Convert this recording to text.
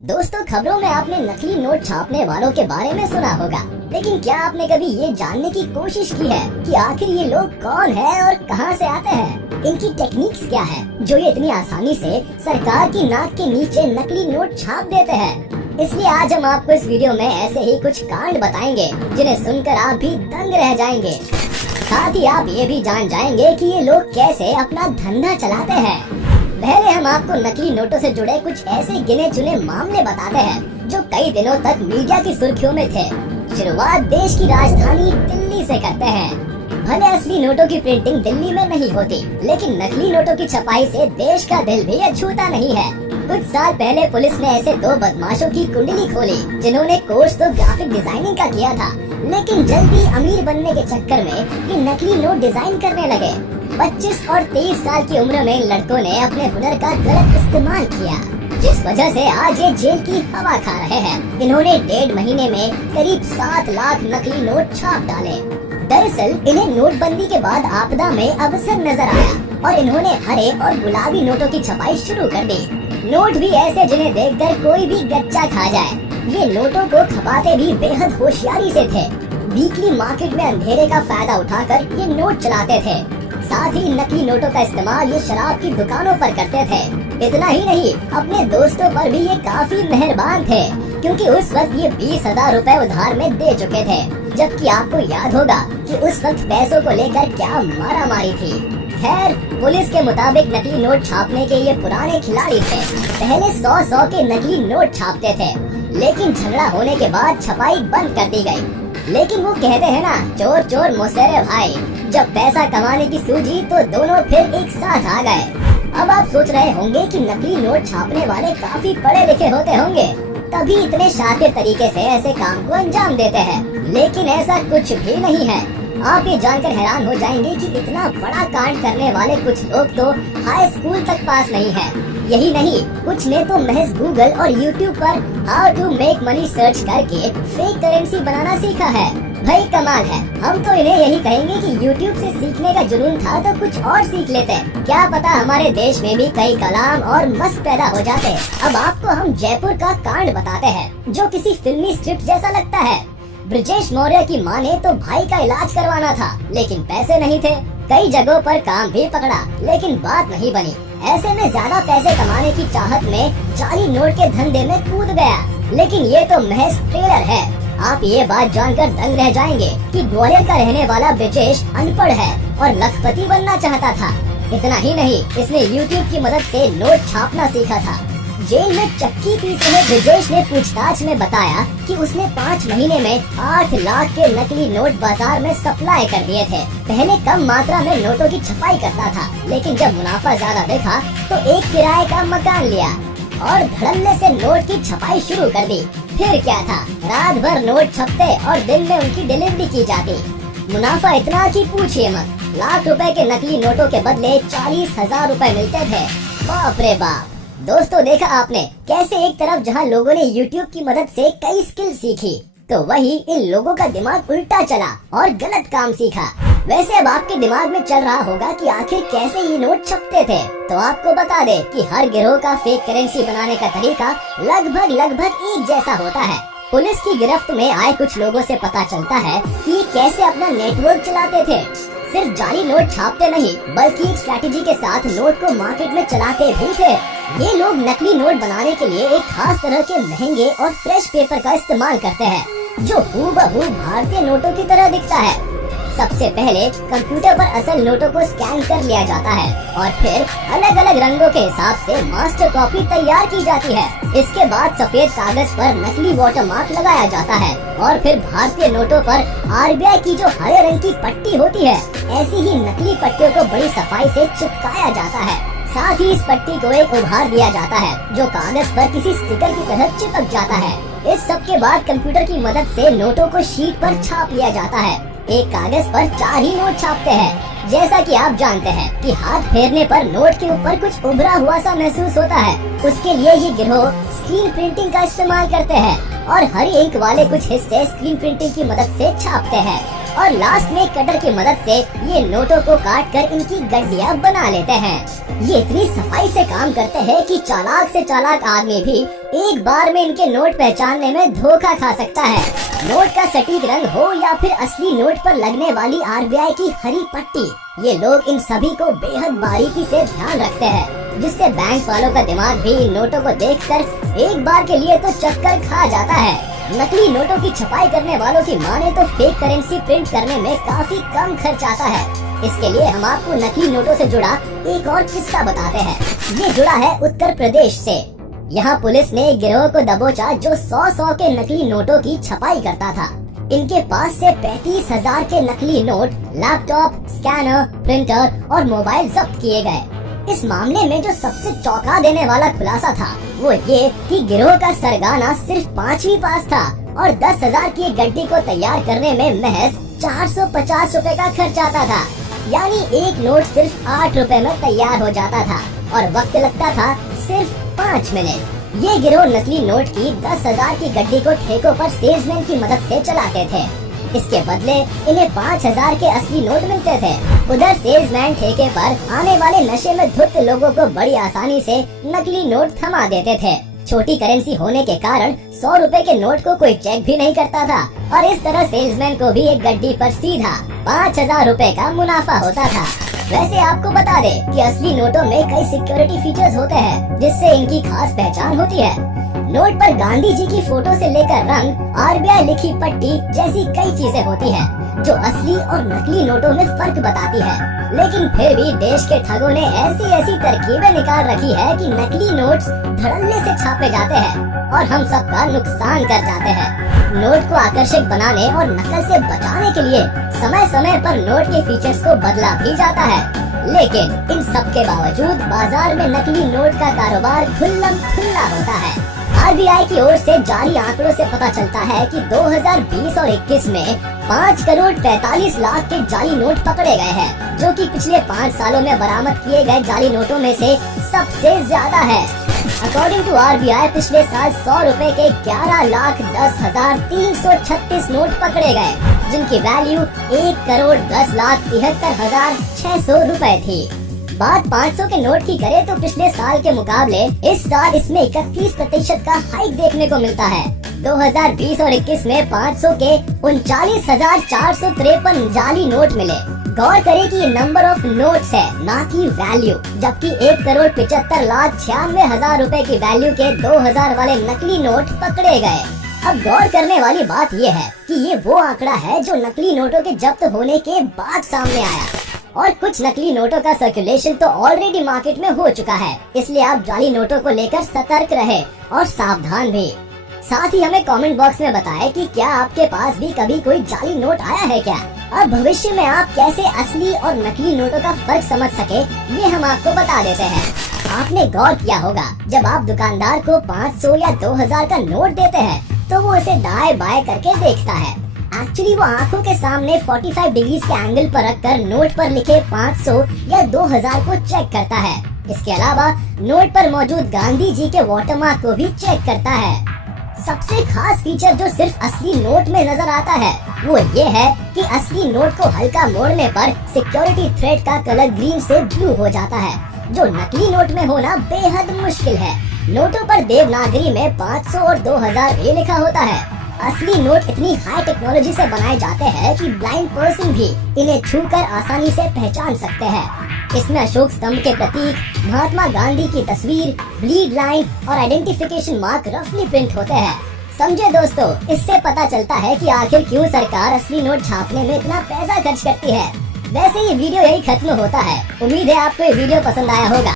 दोस्तों, खबरों में आपने नकली नोट छापने वालों के बारे में सुना होगा, लेकिन क्या आपने कभी ये जानने की कोशिश की है कि आखिर ये लोग कौन है और कहां से आते हैं? इनकी टेक्निक्स क्या है जो ये इतनी आसानी से सरकार की नाक के नीचे नकली नोट छाप देते हैं? इसलिए आज हम आपको इस वीडियो में ऐसे ही कुछ कांड बताएंगे जिन्हें सुनकर आप भी दंग रह जाएंगे। साथ ही आप ये भी जान जाएंगे कि ये लोग कैसे अपना धंधा चलाते हैं। पहले हम आपको नकली नोटों से जुड़े कुछ ऐसे गिने चुने मामले बताते हैं जो कई दिनों तक मीडिया की सुर्खियों में थे। शुरुआत देश की राजधानी दिल्ली से करते हैं। भले असली नोटों की प्रिंटिंग दिल्ली में नहीं होती, लेकिन नकली नोटों की छपाई से देश का दिल भी अछूता नहीं है। कुछ साल पहले पुलिस ने ऐसे दो बदमाशों की कुंडली खोली जिन्होंने कोर्स तो ग्राफिक डिजाइनिंग का किया था, लेकिन जल्दी अमीर बनने के चक्कर में ये नकली नोट डिजाइन करने लगे। 25 और 23 साल की उम्र में इन लड़कों ने अपने हुनर का गलत इस्तेमाल किया, जिस वजह से आज ये जेल की हवा खा रहे हैं। इन्होंने 1.5 महीने में करीब 7 लाख नकली नोट छाप डाले। दरअसल इन्हें नोटबंदी के बाद आपदा में अवसर नजर आया और इन्होंने हरे और गुलाबी नोटों की छपाई शुरू कर दी। नोट भी ऐसे जिन्हें देखकर कोई भी गच्चा खा जाए। ये नोटों को खपाते भी बेहद होशियारी से थे। वीकली मार्केट में अंधेरे का फायदा उठाकर ये नोट चलाते थे। साथ ही नकली नोटों का इस्तेमाल ये शराब की दुकानों पर करते थे। इतना ही नहीं, अपने दोस्तों पर भी ये काफी मेहरबान थे, क्योंकि उस वक्त ये 20,000 रुपए उधार में दे चुके थे। जबकि आपको याद होगा कि उस वक्त पैसों को लेकर क्या मारामारी थी। खैर, पुलिस के मुताबिक नकली नोट छापने के ये पुराने खिलाड़ी थे। पहले 100 के नकली नोट छापते थे, लेकिन झगड़ा होने के बाद छपाई बंद कर दी गई। लेकिन वो कहते हैं ना, चोर चोर मुसेरे भाई। जब पैसा कमाने की सूझी तो दोनों फिर एक साथ आ गए। अब आप सोच रहे होंगे कि नकली नोट छापने वाले काफी पढ़े लिखे होते होंगे, तभी इतने शातिर तरीके से ऐसे काम को अंजाम देते हैं। लेकिन ऐसा कुछ भी नहीं है। आप ये जानकर हैरान हो जाएंगे कि इतना बड़ा कांड करने वाले कुछ लोग तो हाई स्कूल तक पास नहीं है। यही नहीं, कुछ ने तो महज गूगल और यूट्यूब पर how to make money search करके फेक करेंसी बनाना सीखा है। भाई कमाल है। हम तो इन्हें यही कहेंगे कि यूट्यूब से सीखने का जुनून था तो कुछ और सीख लेते। क्या पता हमारे देश में भी कई कलाम और मस्त पैदा हो जाते। अब आपको हम जयपुर का कांड बताते हैं, जो किसी फिल्मी स्क्रिप्ट जैसा लगता है। ब्रजेश मौर्य की मां ने तो भाई का इलाज करवाना था, लेकिन पैसे नहीं थे। कई जगहों पर काम भी पकड़ा, लेकिन बात नहीं बनी। ऐसे में ज्यादा पैसे कमाने की चाहत में जाली नोट के धंधे में कूद गया। लेकिन ये तो महज ट्रेलर है। आप ये बात जानकर दंग रह जाएंगे कि ग्वालियर का रहने वाला ब्रजेश अनपढ़ है और लखपति बनना चाहता था। इतना ही नहीं, इसने यूट्यूब की मदद से नोट छापना सीखा था। जेल में चक्की पीस रहे ब्रजेश ने पूछताछ में बताया कि उसने 5 महीने में 8 लाख के नकली नोट बाजार में सप्लाई कर दिए थे। पहले कम मात्रा में नोटों की छपाई करता था, लेकिन जब मुनाफा ज्यादा देखा तो एक किराए का मकान लिया और धड़ल्ले से नोट की छपाई शुरू कर दी। फिर क्या था, रात भर नोट छपते और दिन में उनकी डिलीवरी की जाती। मुनाफा इतना कि पूछिए मत। लाख रुपए के नकली नोटों के बदले 40,000 रुपए मिलते थे। बाप रे बाप। दोस्तों, देखा आपने कैसे एक तरफ जहां लोगों ने YouTube की मदद से कई स्किल सीखी, तो वही इन लोगों का दिमाग उल्टा चला और गलत काम सीखा। वैसे अब आपके दिमाग में चल रहा होगा कि आखिर कैसे ये नोट छपते थे। तो आपको बता दे कि हर गिरोह का फेक करेंसी बनाने का तरीका लगभग एक जैसा होता है। पुलिस की गिरफ्त में आए कुछ लोगों से पता चलता है कि ये कैसे अपना नेटवर्क चलाते थे। सिर्फ जाली नोट छापते नहीं, बल्कि एक स्ट्रैटेजी के साथ नोट को मार्केट में चलाते भी थे। ये लोग नकली नोट बनाने के लिए एक खास तरह के महंगे और फ्रेश पेपर का इस्तेमाल करते हैं, जो हूबहू भारतीय नोटों की तरह दिखता है। सबसे पहले कंप्यूटर पर असल नोटों को स्कैन कर लिया जाता है और फिर अलग अलग रंगों के हिसाब से मास्टर कॉपी तैयार की जाती है। इसके बाद सफेद कागज पर नकली वाटरमार्क लगाया जाता है और फिर भारतीय नोटों पर RBI की जो हरे रंग की पट्टी होती है, ऐसी ही नकली पट्टियों को बड़ी सफाई से चिपकाया जाता है। साथ ही इस पट्टी को एक उभार दिया जाता है, जो कागज पर किसी स्टिकर की तरह चिपक जाता है। इस सब के बाद कंप्यूटर की मदद से नोटों को शीट पर छाप लिया जाता है। एक कागज पर 4 ही नोट छापते हैं। जैसा कि आप जानते हैं कि हाथ फेरने पर नोट के ऊपर कुछ उभरा हुआ सा महसूस होता है। उसके लिए ये गिरोह स्क्रीन प्रिंटिंग का इस्तेमाल करते हैं और हरी इंक वाले कुछ हिस्से स्क्रीन प्रिंटिंग की मदद से छापते हैं। और लास्ट में कटर की मदद से ये नोटों को काट कर इनकी गड्डियाँ बना लेते हैं। ये इतनी सफाई से काम करते हैं कि चालाक से चालाक आदमी भी एक बार में इनके नोट पहचानने में धोखा खा सकता है। नोट का सटीक रंग हो या फिर असली नोट पर लगने वाली आरबीआई की हरी पट्टी, ये लोग इन सभी को बेहद बारीकी से ध्यान रखते हैं, जिससे बैंक वालों का दिमाग भी इन नोटों को देखकर एक बार के लिए तो चक्कर खा जाता है। नकली नोटों की छपाई करने वालों की माने तो फेक करेंसी प्रिंट करने में काफी कम खर्च आता है। इसके लिए हम आपको नकली नोटों से जुड़ा एक और किस्सा बताते हैं। ये जुड़ा है उत्तर प्रदेश से। यहाँ पुलिस ने एक गिरोह को दबोचा जो 100 के नकली नोटों की छपाई करता था। इनके पास से 35,000 के नकली नोट, लैपटॉप, स्कैनर, प्रिंटर और मोबाइल जब्त किए गए। इस मामले में जो सबसे चौंका देने वाला खुलासा था वो ये कि गिरोह का सरगना सिर्फ 5वीं पास था और 10,000 की गड्डी को तैयार करने में महज 450 रुपए का खर्च आता था। यानी एक नोट सिर्फ 8 रुपए में तैयार हो जाता था और वक्त लगता था सिर्फ 5 मिनट। ये गिरोह नकली नोट की 10,000 की गड्डी को ठेकों पर सेल्समैन की मदद से चलाते थे। इसके बदले इन्हें 5,000 के असली नोट मिलते थे। उधर सेल्समैन ठेके पर आने वाले नशे में धुत लोगों को बड़ी आसानी से नकली नोट थमा देते थे। छोटी करेंसी होने के कारण 100 रुपए के नोट को कोई चेक भी नहीं करता था और इस तरह सेल्समैन को भी एक गड्डी पर सीधा 5,000 रुपए का मुनाफा होता था। वैसे आपको बता दे कि असली नोटों में कई सिक्योरिटी फीचर्स होते हैं जिससे इनकी खास पहचान होती है। नोट पर गांधी जी की फोटो से लेकर रंग, आरबीआई लिखी पट्टी जैसी कई चीजें होती हैं जो असली और नकली नोटों में फर्क बताती है। लेकिन फिर भी देश के ठगों ने ऐसी तरकीबें निकाल रखी है कि नकली नोट्स धड़ल्ले से छापे जाते हैं और हम सबका नुकसान कर जाते हैं। नोट को आकर्षक बनाने और नकल से बचाने के लिए समय समय पर नोट के फीचर्स को बदला भी जाता है। लेकिन इन सब के बावजूद बाजार में नकली नोट का कारोबार खुल्लम खुल्ला होता है। आरबीआई की ओर से जारी आंकड़ों से पता चलता है कि 2020 और 21 में 5 करोड़ 43 लाख के जाली नोट पकड़े गए हैं, जो कि पिछले 5 सालों में बरामद किए गए जाली नोटों में से सबसे ज्यादा है। अकॉर्डिंग टू आरबीआई पिछले साल 100 रुपए के 11,10,336 नोट पकड़े गए, जिनकी वैल्यू 1,10,73,600 रुपए थी। बात 500 के नोट की करें तो पिछले साल के मुकाबले इस साल इसमें 31% का हाइक देखने को मिलता है। 2020 और 21 में 500 के 39,453 जाली नोट मिले। गौर करें कि ये नंबर ऑफ नोट्स है, ना कि वैल्यू। जबकि 1,75,96,000 रुपए की वैल्यू के 2,000 वाले नकली नोट पकड़े गए। अब गौर करने वाली बात ये है कि ये वो आंकड़ा है जो नकली नोटों के जब्त होने के बाद सामने आया और कुछ नकली नोटों का सर्कुलेशन तो ऑलरेडी मार्केट में हो चुका है। इसलिए आप जाली नोटों को लेकर सतर्क रहे और सावधान भी। साथ ही हमें कमेंट बॉक्स में बताएं कि क्या आपके पास भी कभी कोई जाली नोट आया है क्या। अब भविष्य में आप कैसे असली और नकली नोटों का फर्क समझ सके, ये हम आपको बता देते हैं। आपने गौर किया होगा जब आप दुकानदार को 500 या 2,000 का नोट देते हैं तो वो उसे दाएं बाएं करके देखता है। एक्चुअली वो आंखों के सामने 45 डिग्री के एंगल पर रखकर नोट पर लिखे 500 या 2,000 को चेक करता है। इसके अलावा नोट पर मौजूद गांधी जी के वाटरमार्क को भी चेक करता है। सबसे खास फीचर जो सिर्फ असली नोट में नजर आता है वो ये है कि असली नोट को हल्का मोड़ने पर सिक्योरिटी थ्रेड का कलर ग्रीन से ब्लू हो जाता है, जो नकली नोट में होना बेहद मुश्किल है। नोटों पर देवनागरी में 500 और 2,000 भी लिखा होता है। असली नोट इतनी हाई टेक्नोलॉजी से बनाए जाते हैं कि ब्लाइंड पर्सन भी इन्हें छूकर आसानी से पहचान सकते हैं। इसमें अशोक स्तंभ के प्रतीक, महात्मा गांधी की तस्वीर, ब्लीड लाइन और आइडेंटिफिकेशन मार्क रफली प्रिंट होते हैं। समझे दोस्तों, इससे पता चलता है कि आखिर क्यों सरकार असली नोट छापने में इतना पैसा खर्च करती है। वैसे ये वीडियो यही खत्म होता है। उम्मीद है आपको ये वीडियो पसंद आया होगा।